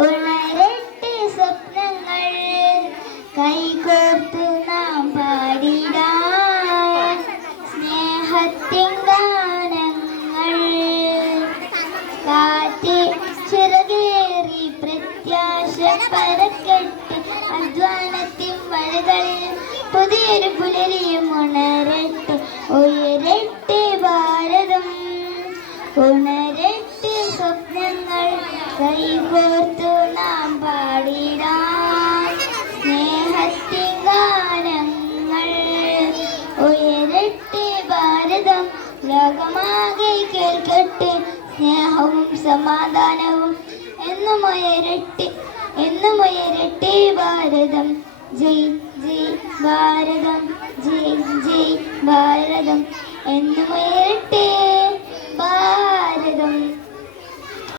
ഉണരട്ടെ സ്വപ്നങ്ങൾ കൈകോർത്തു നാം പാടിടാം സ്നേഹത്തിൻ ഗാനങ്ങൾ. കാറ്റ് ചിറകേറി പ്രത്യാശ പരക്കട്ടെ അധ്വാനത്തിൻ വഴികളിൽ പുതിയൊരു പുലരിയും ഉണരട്ടെ. ഉയരട്ടെ ഭാരതം ഉണരട്ടെ സ്വപ്നങ്ങൾ കൈകോർത്തു നാം പാടിടാം സ്നേഹത്തിൻ ഗാനങ്ങൾ. ഉയരട്ടെ ഭാരതം ലോകമാകെ കേൾക്കട്ടെ സ്നേഹവും സമാധാനവും എന്നും ഉയരട്ടെ എന്നും ഉയരട്ടെ ഭാരതം. ജയ് ജയ് ഭാരതം ജയ് ജയ് ഭാരതം എന്നും ഉയരട്ടെ ഭാരതം.